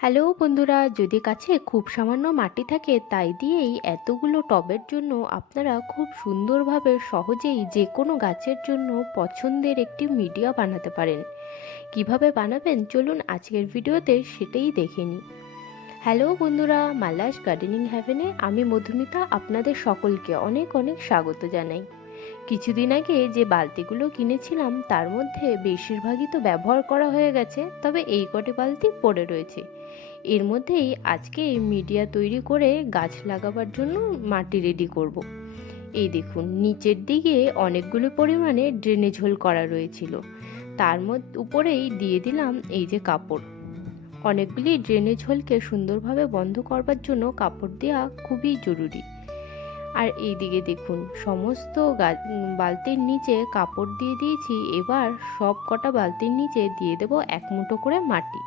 Hello বন্ধুরা, যদি কাছে খুব সামান্য মাটি থাকে তাই দিয়েই এতগুলো টবের জন্য আপনারা খুব সুন্দরভাবে সহজেই যে কোনো গাছের জন্য পছন্দের একটি মিডিয়া বানাতে পারেন। কিভাবে বানাবেন চলুন আজকের ভিডিওতে সেটাই দেখে নিই। হ্যালো বন্ধুরা, মালাস গার্ডেনিং হ্যাভেনে আমি মধুমিতা আপনাদের সকলকে অনেক অনেক স্বাগত জানাই। কিছুদিন আগে যে বালতিগুলো কিনেছিলাম তার মধ্যে বেশিরভাগই তো ব্যবহার করা হয়ে গেছে, তবে এই কটি বালতি পড়ে রয়েছে। এর মধ্যেই আজকে মিডিয়া তৈরি করে গাছ লাগাবার জন্য মাটি রেডি করব। এই দেখুন, নিচের দিকে অনেকগুলো পরিমাণে ড্রেনেজ হোল করা রয়েছিল, তার মধ্যে উপরেই দিয়ে দিলাম এই যে কাপড়। অনেকগুলি ড্রেনেজ হোলকে সুন্দরভাবে বন্ধ করবার জন্য কাপড় দেওয়া খুবই জরুরি। আর এই দিকে দেখুন, সমস্ত বালতির নিচে কাপড় দিয়ে দিয়েছি। এবার সব কটা বালতির নিচে দিয়ে দেব এক মুঠো করে মাটি।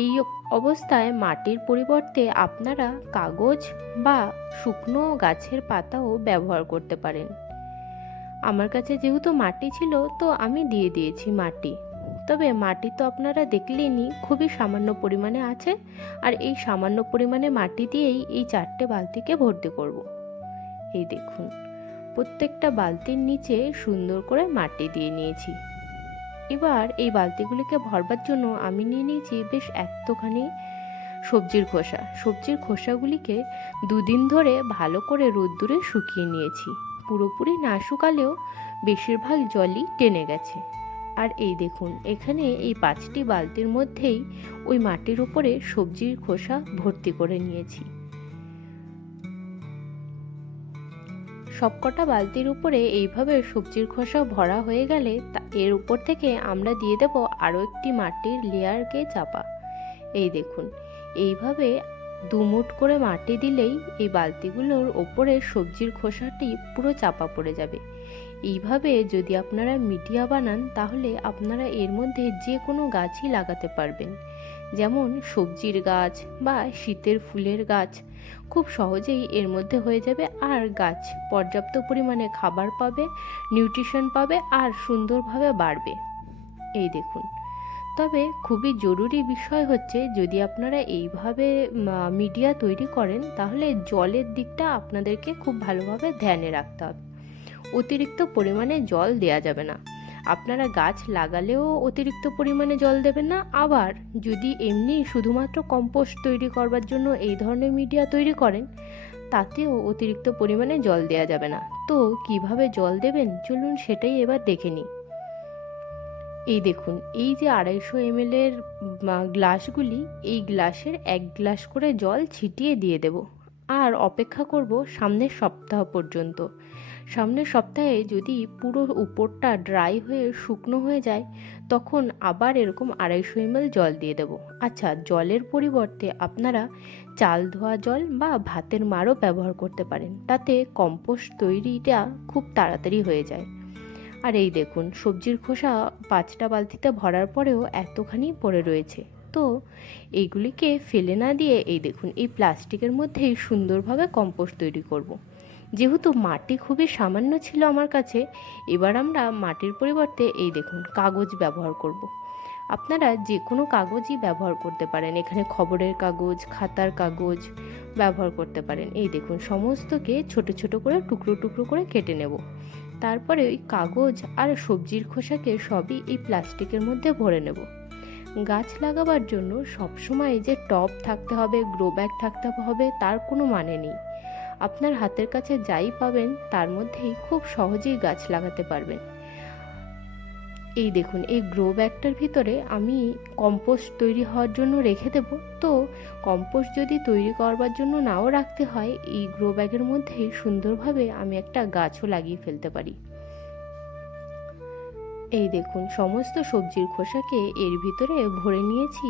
এই অবস্থায় মাটির পরিবর্তে আপনারা কাগজ বা শুকনো গাছের পাতাও ব্যবহার করতে পারেন। আমার কাছে যেহেতু মাটি ছিল তো আমি দিয়ে দিয়েছি মাটি। তবে মাটি তো আপনারা দেখলেনই, খুবই সামান্য পরিমাণে আছে। আর এই সামান্য পরিমাণে মাটি দিয়েই এই 4টে বালতিকে ভর্তি করব। এই দেখুন, প্রত্যেকটা বালতির নিচে সুন্দর করে মাটি দিয়ে নিয়েছি। এবার এই বালতিগুলিকে ভরবার জন্য আমি নিয়ে নিয়েছি বেশ একটুখানি সবজির খোসাগুলিকে 2 দিন ধরে ভালো করে রোদ্দুরে শুকিয়ে নিয়েছি। পুরোপুরি না শুকালেও বেশিরভাগ জলই টেনে গেছে। আর এই দেখুন, এখানে এই 5টি বালতির মধ্যেই ওই মাটির উপরে সবজির খোসা ভর্তি করে নিয়েছি। সবকটা বালতির উপরে এইভাবে সবজির খোসা ভরা হয়ে গেলে এর উপর থেকে আমরা দিয়ে দেব আরও একটি মাটির লেয়ারকে চাপা। এই দেখুন, এইভাবে 2 মুঠ করে মাটি দিলেই এই বালতিগুলোর ওপরে সবজির খোসাটি পুরো চাপা পড়ে যাবে। এইভাবে যদি আপনারা মিডিয়া বানান তাহলে আপনারা এর মধ্যে যে কোনো গাছই লাগাতে পারবেন, যেমন সবজির গাছ বা শীতের ফুলের গাছ খুব সহজেই এর মধ্যে হয়ে যাবে। আর গাছ পর্যাপ্ত পরিমাণে খাবার পাবে, নিউট্রিশন পাবে আর সুন্দরভাবে বাড়বে। এই দেখুন, তবে খুবই জরুরি বিষয় হচ্ছে, যদি আপনারা এইভাবে মিডিয়া তৈরি করেন তাহলে জলের দিকটা আপনাদেরকে খুব ভালোভাবে ধ্যানে রাখতে হবে। অতিরিক্ত পরিমাণে জল দেয়া যাবে না। আপনারা গাছ লাগালেও অতিরিক্ত পরিমাণে জল দেবেন না, আবার যদি এমনি শুধুমাত্র কম্পোস্ট তৈরি করবার জন্য এই ধরনের মিডিয়া তৈরি করেন তাতেও অতিরিক্ত পরিমাণে জল দেয়া যাবে না। তো কিভাবে জল দেবেন চলুন সেটাই এবার দেখে নিই। এই দেখুন, এই যে 250 ml এর গ্লাসগুলি, এই গ্লাসের 1 গ্লাস করে জল ছিটিয়ে দিয়ে দেব। আর অপেক্ষা করব সামনের সপ্তাহ পর্যন্ত। সামনের সপ্তাহে যদি পুরো উপরটা ড্রাই হয়ে শুকনো হয়ে যায় তখন আবার এরকম 250 ml জল দিয়ে দেব। আচ্ছা, জলের পরিবর্তে আপনারা চাল ধোয়া জল বা ভাতের মাড়ও ব্যবহার করতে পারেন, তাতে কম্পোস্ট তৈরিটা খুব তাড়াতাড়ি হয়ে যায়। আর এই দেখুন, সবজির খোসা 5টা বালতিতে ভরার পরেও এতখানি পড়ে রয়েছে। তো এইগুলিকে ফেলে না দিয়ে এই দেখুন, এই প্লাস্টিকের মধ্যেই সুন্দরভাবে কম্পোস্ট তৈরি করব। যেহেতু মাটি খুবই সামান্য ছিল আমার কাছে, এবার আমরা মাটির পরিবর্তে এই দেখুন কাগজ ব্যবহার করব। আপনারা যে কোনো কাগজই ব্যবহার করতে পারেন, এখানে খবরের কাগজ, খাতার কাগজ ব্যবহার করতে পারেন। এই দেখুন, সমস্তকে ছোট ছোট করে টুকরো টুকরো করে কেটে নেব। তারপরে ওই কাগজ আর সবজির খোসাকে সবই এই প্লাস্টিকের মধ্যে ভরে নেব। গাছ লাগাবার জন্য সবসময় যে টব থাকতে হবে, গ্রো ব্যাগ থাকতে হবে তার কোনো মানে নেই। আপনার হাতের কাছে যাই পাবেন তার মধ্যেই খুব সহজেই গাছ লাগাতে পারবেন। এই দেখুন, এই গ্রো ব্যাগটার ভিতরে আমি কম্পোস্ট তৈরি হওয়ার জন্য রেখে দেব। তো কম্পোস্ট যদি তৈরি করবার জন্য নাও রাখতে হয়, এই গ্রো ব্যাগের মধ্যেই সুন্দরভাবে আমি একটা গাছও লাগিয়ে ফেলতে পারি। এই দেখুন, সমস্ত সবজির খোসাকে এর ভিতরে ভরে নিয়েছি।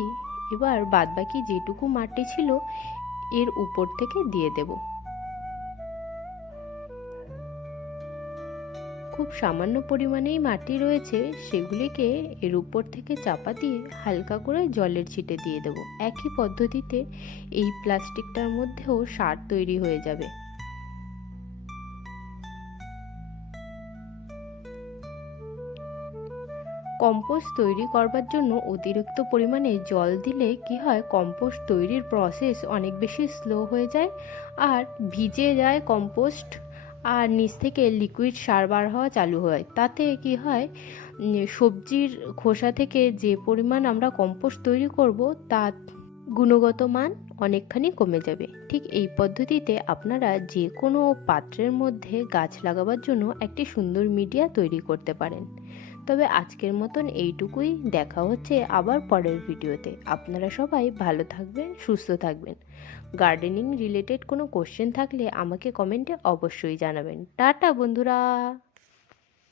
এবার বাদবাকি যেটুকু মাটি ছিল এর উপর থেকে দিয়ে দেব। খুব সামান্য পরিমাণেই মাটি রয়েছে, সেগুলিকে এর উপর থেকে চাপা দিয়ে হালকা করে জলের ছিটে দিয়ে দেব। একই পদ্ধতিতে এই প্লাস্টিকটার মধ্যেও সার তৈরি হয়ে যাবে। কম্পোস্ট তৈরি করবার জন্য অতিরিক্ত পরিমাণে জল দিলে কি হয়, কম্পোস্ট তৈরির প্রসেস অনেক বেশি স্লো হয়ে যায় আর ভিজে যায় কম্পোস্ট, আর নিচ থেকে লিকুইড সার বার হওয়া চালু হয়। তাতে কি হয়, সবজির খোসা থেকে যে পরিমাণ আমরা কম্পোস্ট তৈরি করব তার গুণগত মান অনেকখানি কমে যাবে। ঠিক এই পদ্ধতিতে আপনারা যে কোনো পাত্রের মধ্যে গাছ লাগাবার জন্য একটি সুন্দর মিডিয়া তৈরি করতে পারেন। তবে আজকের মতন এইটুকুই, দেখা হচ্ছে আবার পরের ভিডিওতে। আপনারা সবাই ভালো থাকবেন, সুস্থ থাকবেন। গার্ডেনিং রিলেটেড কোনো কোশ্চেন থাকলে আমাকে কমেন্টে অবশ্যই জানাবেন। টাটা বন্ধুরা।